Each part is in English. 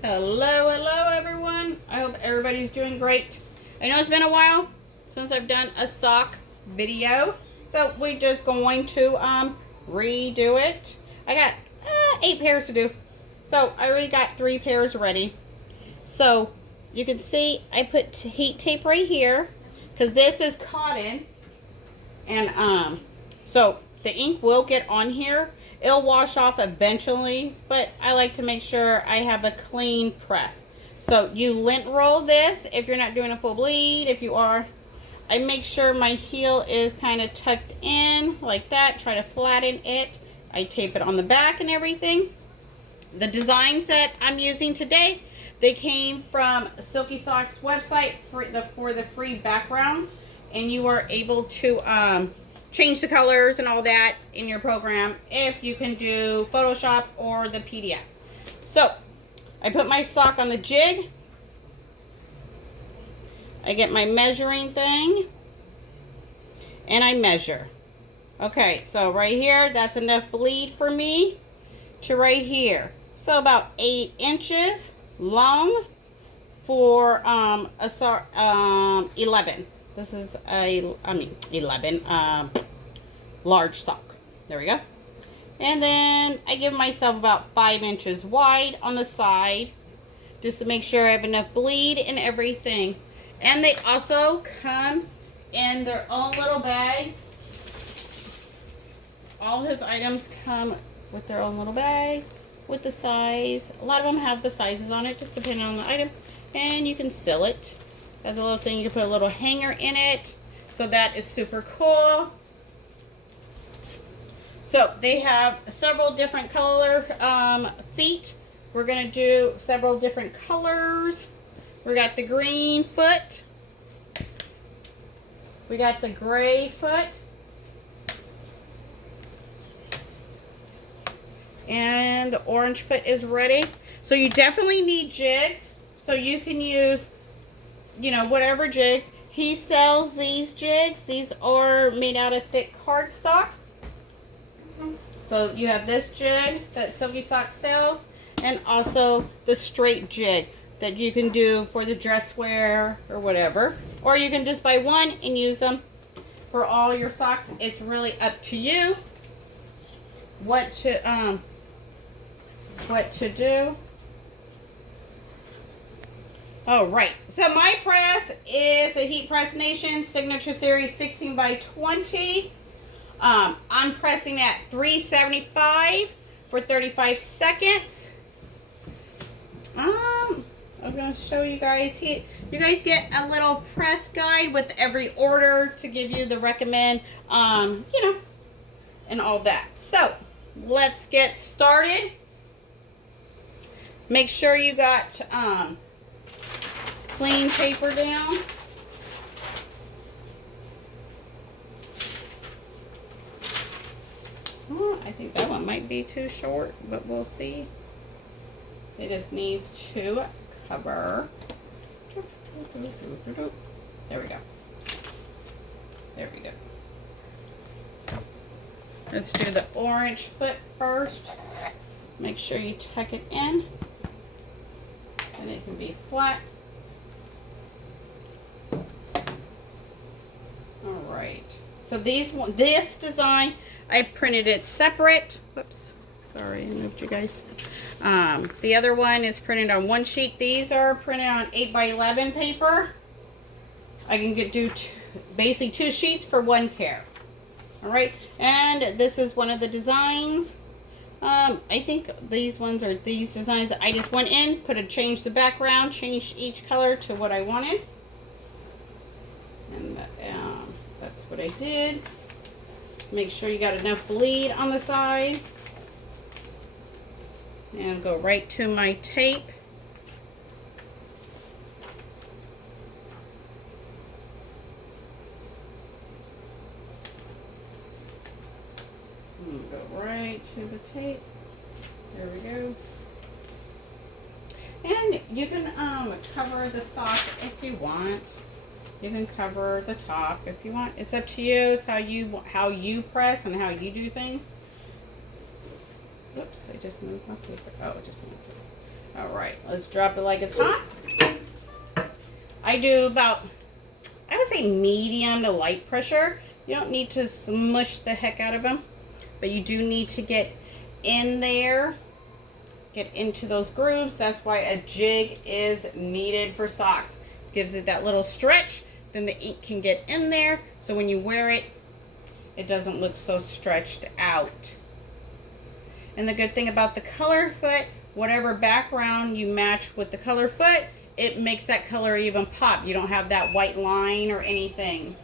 Hello, hello everyone. I hope everybody's doing great. I know it's been a while since I've done a sock video, so we're just going to redo it. I got 8 pairs to do, so I already got 3 pairs ready. So you can see I put heat tape right here because this is cotton, and so the ink will get on here. It'll wash off eventually, but I like to make sure I have a clean press. So you lint roll this if you're not doing a full bleed. If you are, I make sure my heel is kind of tucked in like that. Try to flatten it. I tape it on the back and everything. The designs that I'm using today, they came from Silky Sock's website for the free backgrounds, and you are able to change the colors and all that in your program if you can do Photoshop or the PDF. So I put my sock on the jig. I get my measuring thing and I measure. Okay, so right here, that's enough bleed for me to right here. So about 8 inches long for 11. This is a 11 large sock. There we go. And then I give myself about 5 inches wide on the side just to make sure I have enough bleed and everything. And they also come in their own little bags. All his items come with their own little bags with the size. A lot of them have the sizes on it, just depending on the item. And you can seal it. Has a little thing, you can put a little hanger in it. So that is super cool. So they have several different color feet. We're going to do several different colors. We got the green foot. We got the gray foot. And the orange foot is ready. So you definitely need jigs. So you can use, you know, whatever jigs. He sells these jigs. These are made out of thick cardstock. So you have this jig that Silky Sock sells, and also the straight jig that you can do for the dress wear or whatever. Or you can just buy one and use them for all your socks. It's really up to you what to do. Oh, right. So my press is the Heat Press Nation Signature Series 16 by 20. I'm pressing at 375 for 35 seconds. I was going to show you guys. You guys get a little press guide with every order to give you the recommend, you know, and all that. So let's get started. Make sure you got clean paper down. Oh, I think that one might be too short, but we'll see. It just needs to cover. There we go. There we go. Let's do the orange foot first. Make sure you tuck it in, and it can be flat. All right. So this design, I printed it separate. Whoops, sorry, I moved you guys. The other one is printed on one sheet. These are printed on 8 by 11 paper. I can do basically 2 sheets for 1 pair. All right, and this is one of the designs. I think these ones are these designs. I just went in, changed the background, changed each color to what I wanted, and that's what I did. Make sure you got enough bleed on the side, and go right to my tape. And go right to the tape. There we go. And you can cover the sock if you want. You can cover the top if you want. It's up to you. It's how you press and how you do things. Whoops, I just moved my paper. Oh, I just moved it. All right, let's drop it like it's hot. I do about, I would say medium to light pressure. You don't need to smush the heck out of them, but you do need to get in there, get into those grooves. That's why a jig is needed for socks. Gives it that little stretch, then the ink can get in there, so when you wear it, it doesn't look so stretched out. And the good thing about the color foot, whatever background you match with the color foot, it makes that color even pop. You don't have that white line or anything.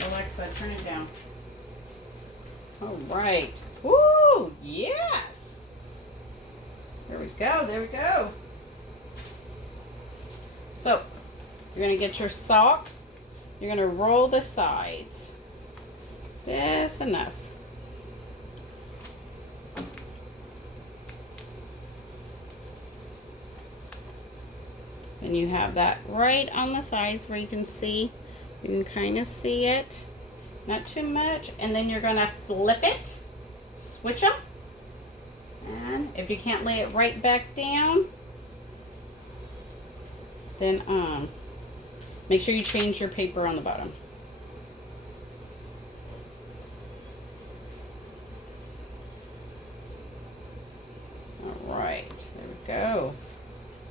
Alexa, turn it down. All right. Woo! Yes! There we go, there we go. So, you're going to get your sock. You're going to roll the sides. Just enough. And you have that right on the sides where you can see. You can kind of see it. Not too much. And then you're going to flip it. Switch them. And if you can't lay it right back down, then make sure you change your paper on the bottom. All right, there we go.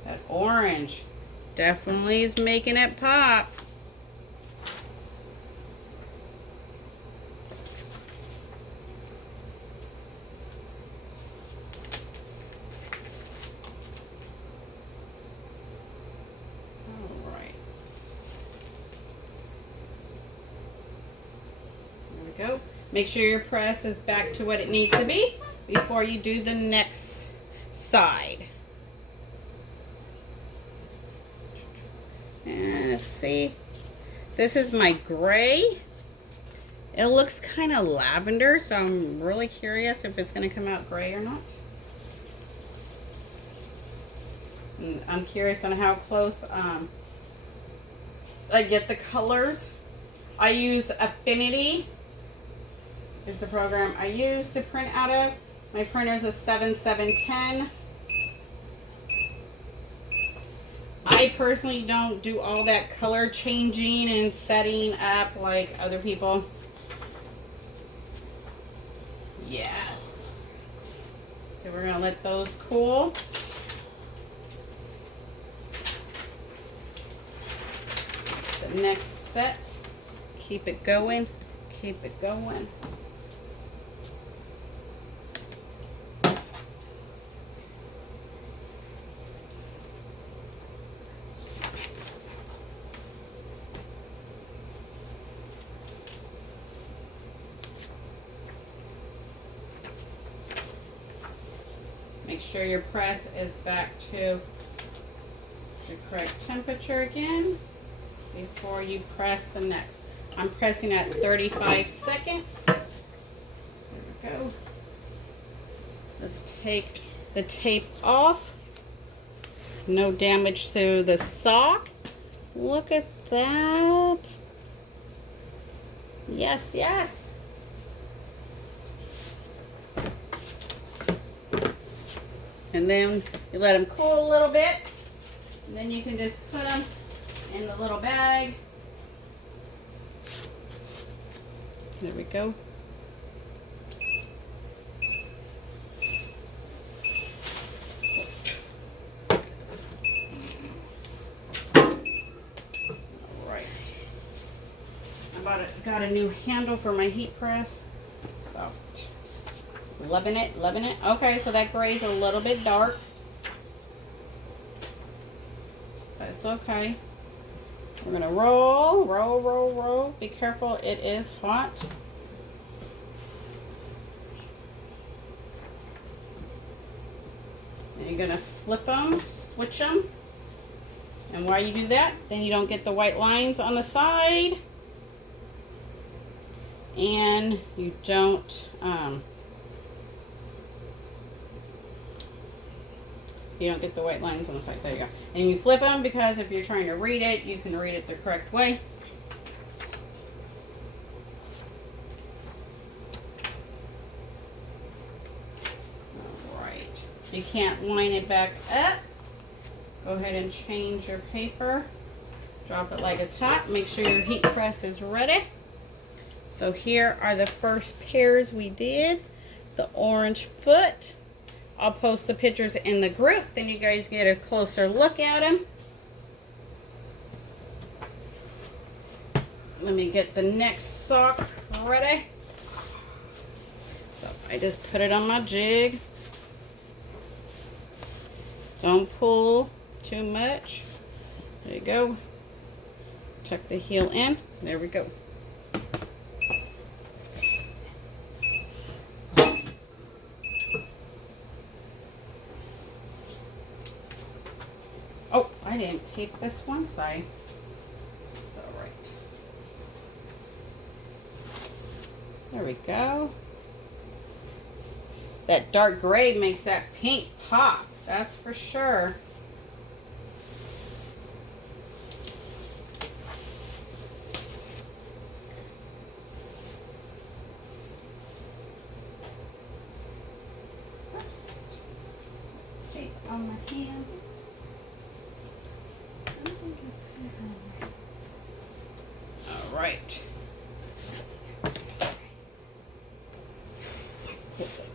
That orange definitely is making it pop. Go. Make sure your press is back to what it needs to be before you do the next side. And let's see. This is my gray. It looks kind of lavender, so I'm really curious if it's going to come out gray or not. And I'm curious on how close I get the colors. I use Affinity. Is the program I use to print out of. My printer is a 7710. I personally don't do all that color changing and setting up like other people. Yes. Okay, we're gonna let those cool. The next set. Keep it going. Keep it going. Make sure your press is back to the correct temperature again before you press the next. I'm pressing at 35 seconds. There we go. Let's take the tape off. No damage to the sock. Look at that. Yes, yes. And then you let them cool a little bit. And then you can just put them in the little bag. There we go. Alright. Got a new handle for my heat press. So, loving it, loving it. Okay, so that gray is a little bit dark. But it's okay. We're gonna roll, roll, roll, roll. Be careful, it is hot. And you're gonna flip them, switch them. And while you do that, then you don't get the white lines on the side. And you don't, get the white lines on the side. There you go. And you flip them because if you're trying to read it, you can read it the correct way. If you can't line it back up, go ahead and change your paper. Drop it like it's hot. Make sure your heat press is ready. So here are the first pairs we did. The orange foot. I'll post the pictures in the group, then you guys get a closer look at them. Let me get the next sock ready. So I just put it on my jig. Don't pull too much. There you go. Tuck the heel in. There we go. Oh, I didn't tape this one side. It's all right. There we go. That dark gray makes that pink pop. That's for sure. Oops. Tape on my hand. All right.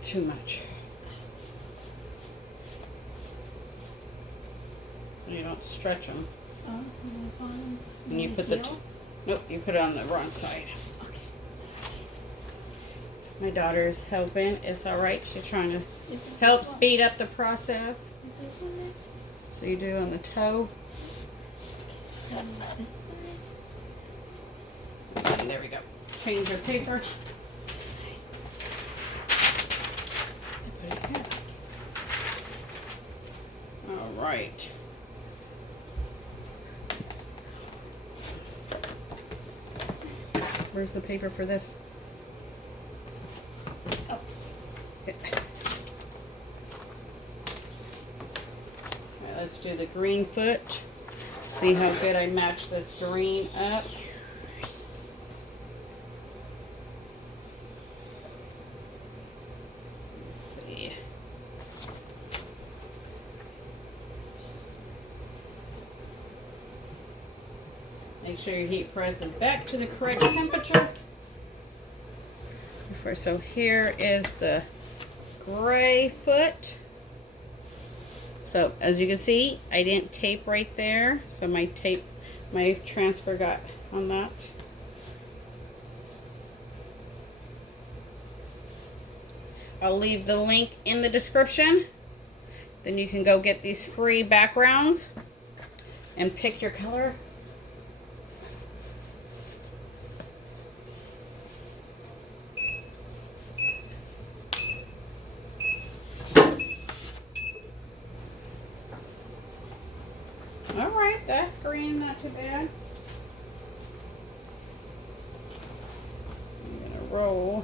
Too much. So you don't stretch them. Oh, so they're fine. And you put the nope, you put it on the wrong side. Okay. My daughter's helping. It's all right. She's trying to help speed up the process. Is this one there? So you do on the toe. So this side. And there we go. Change your paper. This Put it here. All right. Where's the paper for this? Oh. Okay. All right, let's do the green foot. See how good I match this green up. Let's see. Make sure your heat press is back to the correct temperature. So here is the gray foot. So as you can see, I didn't tape right there. So my transfer got on that. I'll leave the link in the description. Then you can go get these free backgrounds and pick your color. All right, that's green, not too bad. I'm gonna roll.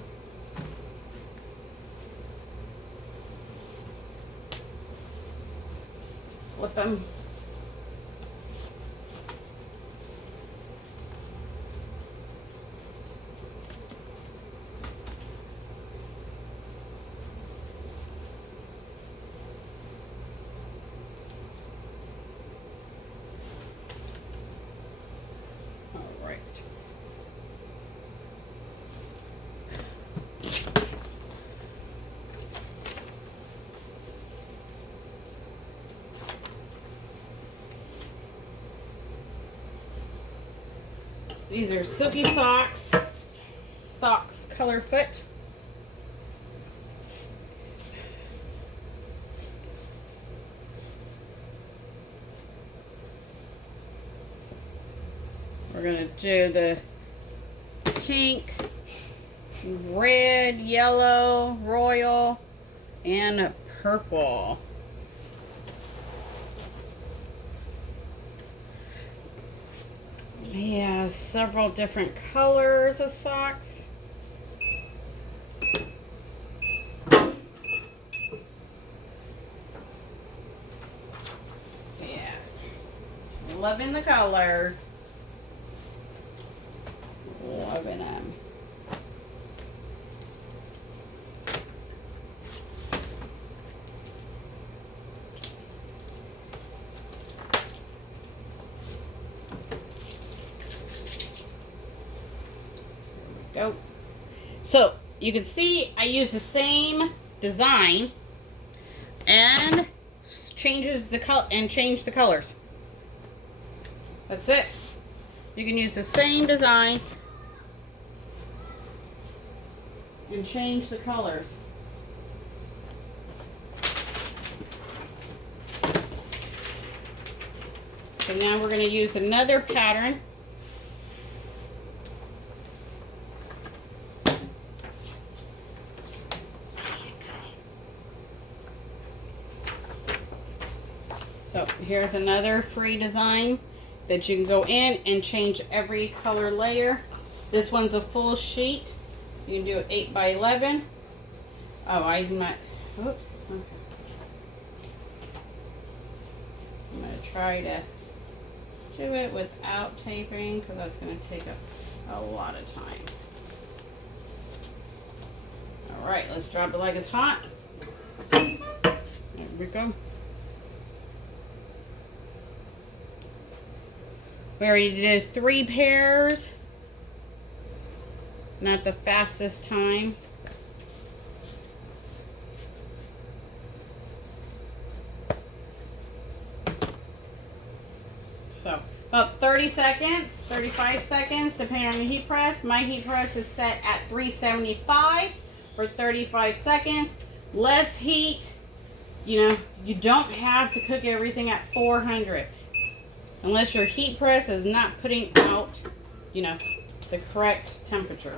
Flip them. All right. These are Silky socks. Socks color foot. We're gonna do the pink, red, yellow, royal, and purple. Yeah, several different colors of socks. Yes. Loving the colors. Loving them. Go. So you can see I use the same design and change the colors. That's it. You can use the same design and change the colors. So now we're going to use another pattern. So here's another free design that you can go in and change every color layer. This one's a full sheet. You can do it 8 by 11. Oh, I might, oops, okay. I'm going to try to do it without taping because that's going to take a lot of time. All right, let's drop it like it's hot. There we go. We already did 3 pairs. Not the fastest time. So, about 30 seconds, 35 seconds, depending on the heat press. My heat press is set at 375 for 35 seconds. Less heat, you know, you don't have to cook everything at 400. Unless your heat press is not putting out, you know, the correct temperature.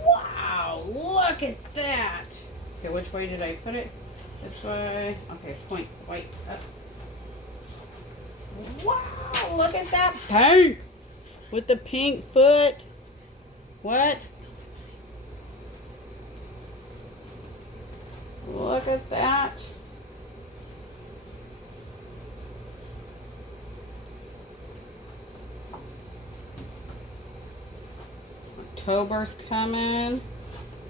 Wow, look at that. Okay, which way did I put it? This way. Okay, point white up. Wow, look at that pink with the pink foot. What? Look at that. October's coming.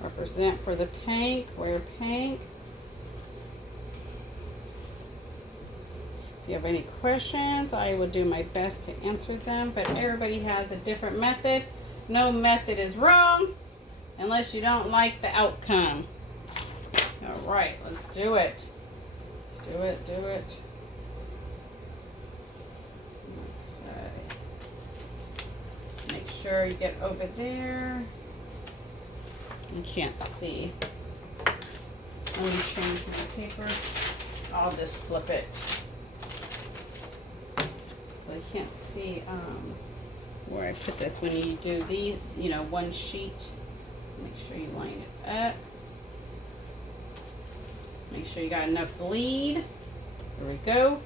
Represent for the pink. Wear pink. If you have any questions, I will do my best to answer them, but everybody has a different method. No method is wrong unless you don't like the outcome. All right, let's do it. Let's do it, do it. Okay. Make sure you get over there. You can't see. Let me change my paper. I'll just flip it. I can't see where I put this. When you do these, you know, one sheet, make sure you line it up. Make sure you got enough bleed. There we go.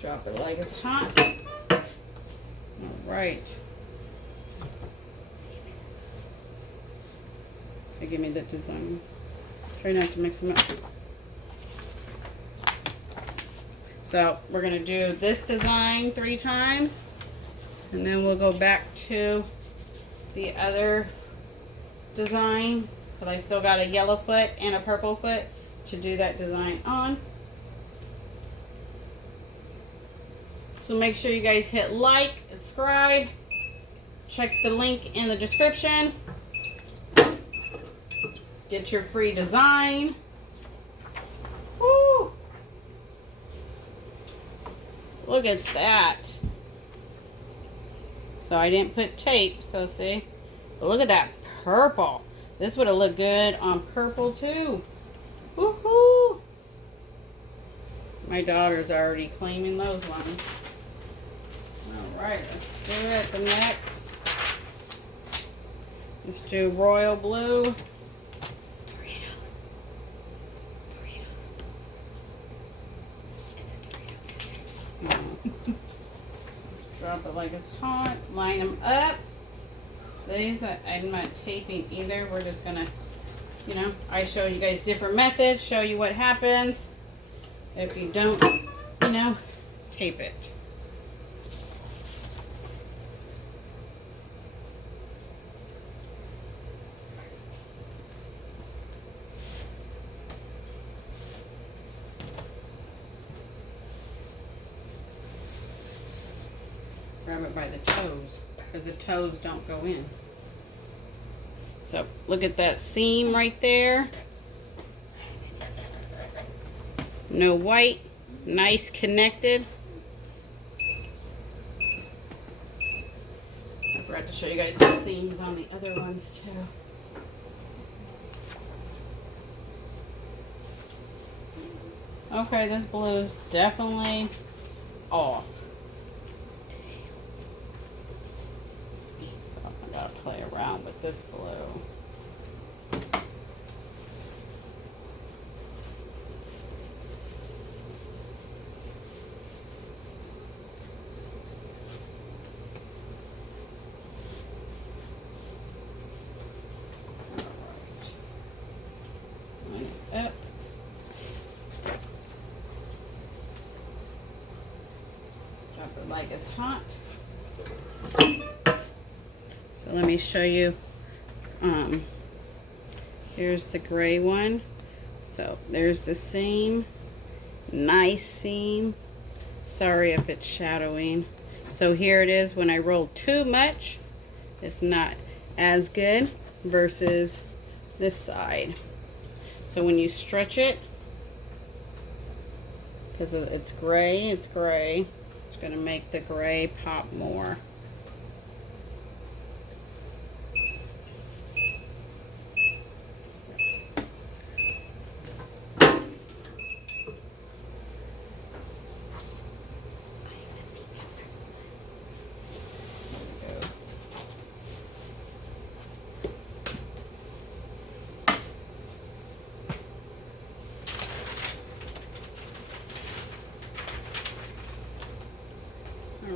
Drop it like it's hot. All right. Okay, give me the design. Try not to mix them up. So we're going to do this design 3 times, and then we'll go back to the other design, but I still got a yellow foot and a purple foot to do that design on. So make sure you guys hit like and subscribe. Check the link in the description. Get your free design. Woo! Look at that. So I didn't put tape, so see. But look at that purple. This would have looked good on purple too. Woohoo! My daughter's already claiming those ones. Alright, let's do it. The next. Let's do royal blue. Drop it like it's hot. Line them up. These I'm not taping either. We're just gonna, you know, I show you guys different methods, show you what happens if you don't, you know, tape it. Grab it by the toes, because the toes don't go in. So look at that seam right there. No white, nice connected. I forgot to show you guys the seams on the other ones too. Okay, this blue is definitely off. So I gotta play around with this blue. Up. Drop it like it's hot. So let me show you. Here's the gray one. So there's the seam. Nice seam. Sorry if it's shadowing. So here it is. When I roll too much, it's not as good versus this side. So when you stretch it, because it's gray, it's going to make the gray pop more.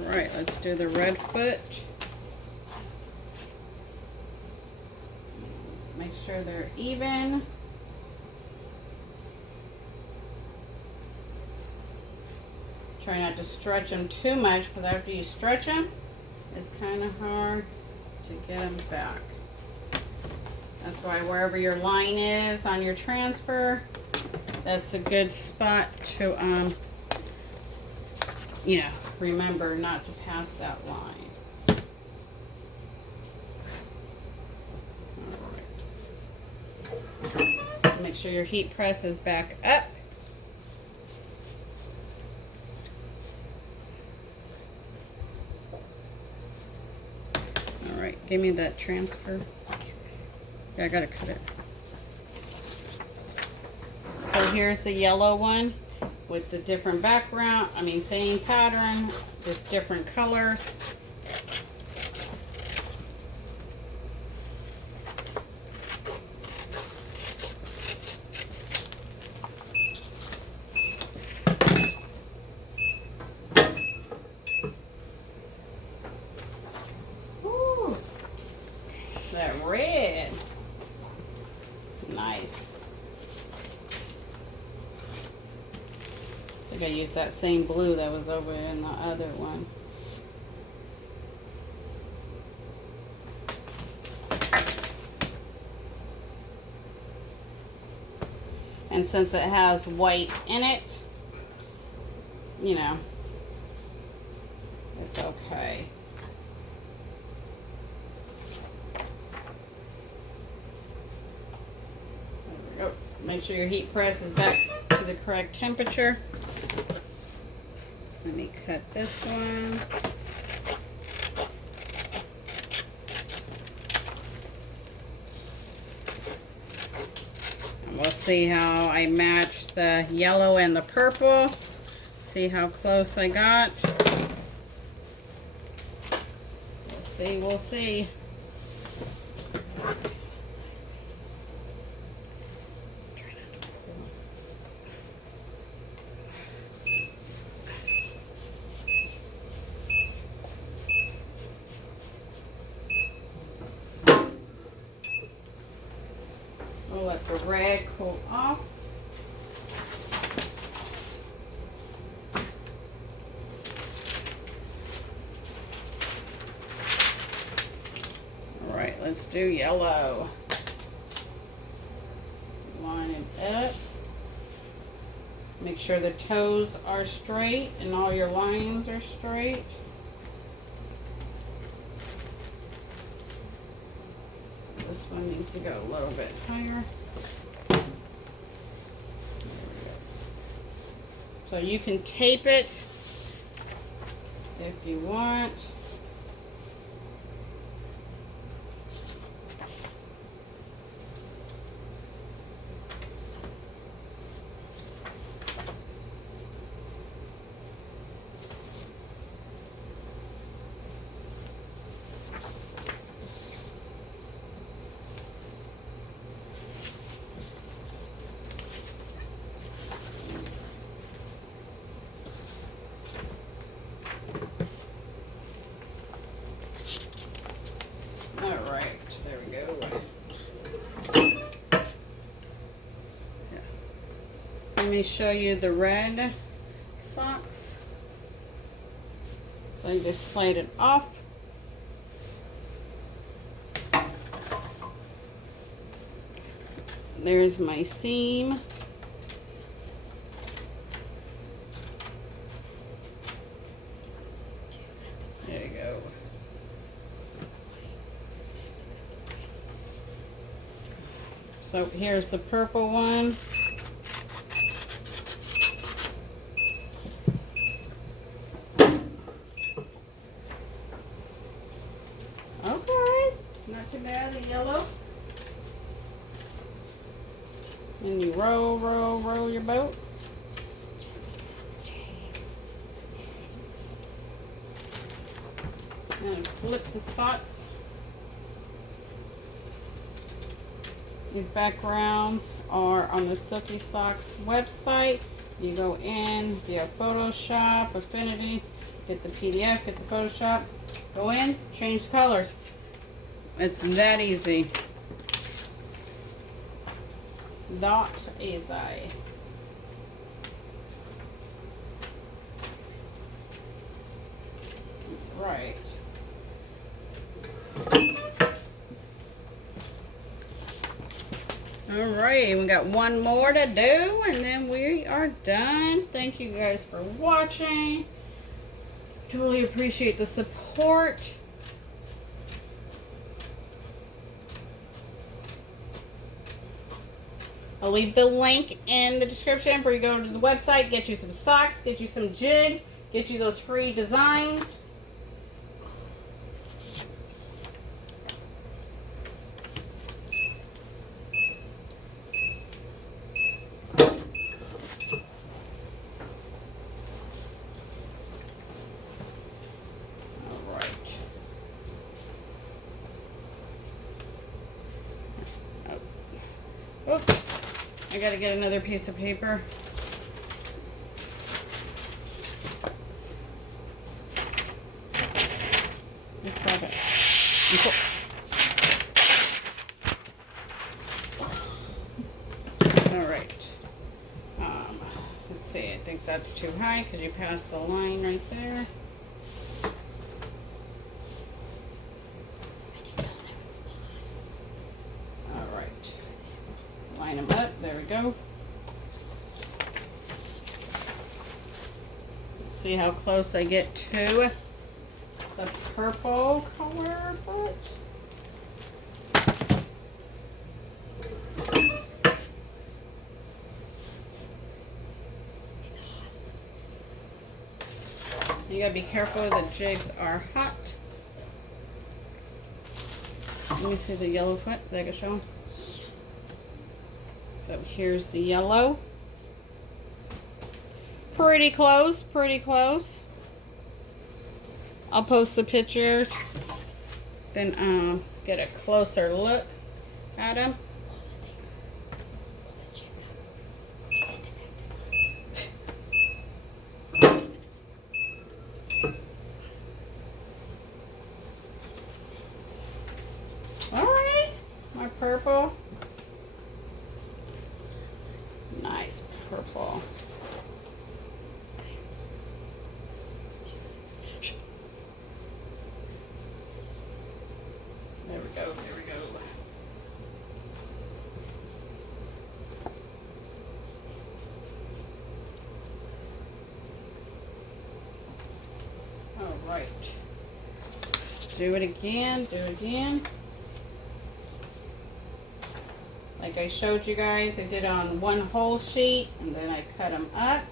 Alright, let's do the red foot. Make sure they're even. Try not to stretch them too much, because after you stretch them, it's kind of hard to get them back. That's why wherever your line is on your transfer, that's a good spot to, you know, remember not to pass that line. All right. Make sure your heat press is back up. All right, give me that transfer. Yeah, I gotta cut it. So here's the yellow one with the different background. I mean, same pattern, just different colors. Ooh, that red. Nice. I think I used that same blue that was over in the other one. And since it has white in it, you know, it's okay. There we go. Make sure your heat press is back to the correct temperature. Let me cut this one. And we'll see how I match the yellow and the purple. See how close I got. We'll see, we'll see. We'll let the red cool off. All right, let's do yellow. Line it up. Make sure the toes are straight and all your lines are straight. This one needs to go a little bit higher. So you can tape it if you want. All right, there we go. Let me show you the red socks. So I just slide it off. There's my seam. There you go. So here's the purple one. Okay, not too bad, the yellow. And you roll, roll, roll your boat. And flip the spots. These backgrounds are on the Silky Socks website. You go in via Photoshop, Affinity, get the PDF, get the Photoshop, go in, change colors. It's that easy. That easy. Right. Alright, we got one more to do and then we are done. Thank you guys for watching. Totally appreciate the support. I'll leave the link in the description for you to go to the website, get you some socks, get you some jigs, get you those free designs. Oh, I gotta get another piece of paper. Let's grab it. All right. Let's see. I think that's too high because you passed the line right there. Line them up. There we go. Let's see how close I get to the purple color, but you gotta be careful. The jigs are hot. Let me see the yellow foot that I can show. So here's the yellow. Pretty close, pretty close. I'll post the pictures, then get a closer look at them. All right, my purple. Nice purple. There we go, there we go. All right. Let's do it again, do it again. Like I showed you guys, I did on one whole sheet and then I cut them up,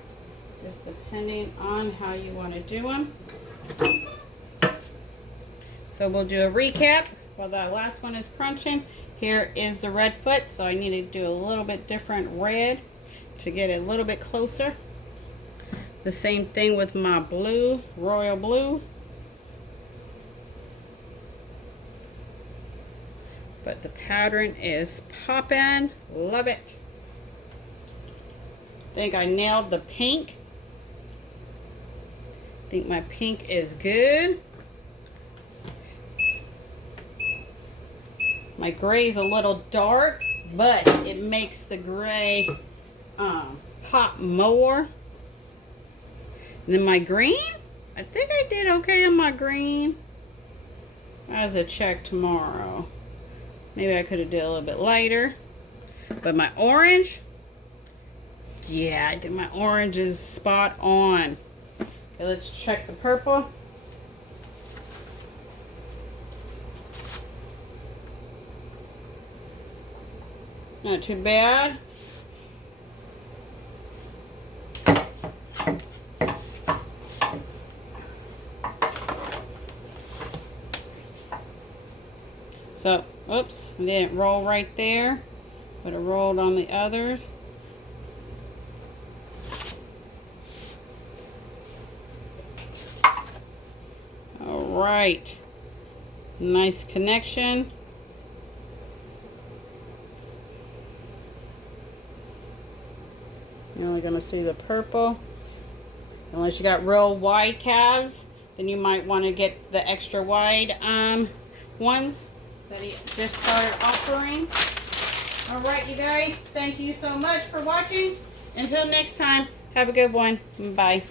just depending on how you want to do them. So we'll do a recap while that last one is crunching. Here is the red foot, so I need to do a little bit different red to get it a little bit closer. The same thing with my blue, royal blue. But the pattern is popping. Love it. Think I nailed the pink. Think my pink is good. My gray is a little dark, but it makes the gray pop more. And then my green, I think I did okay on my green. I have to check tomorrow. Maybe I could have did a little bit lighter. But my orange, yeah, I think my orange is spot on. Okay, let's check the purple. Not too bad. So, oops, I didn't roll right there, but it rolled on the others. All right, nice connection. You're only gonna see the purple. Unless you got real wide calves, then you might want to get the extra wide ones that he just started offering. All right, you guys, thank you so much for watching. Until next time, have a good one. Bye.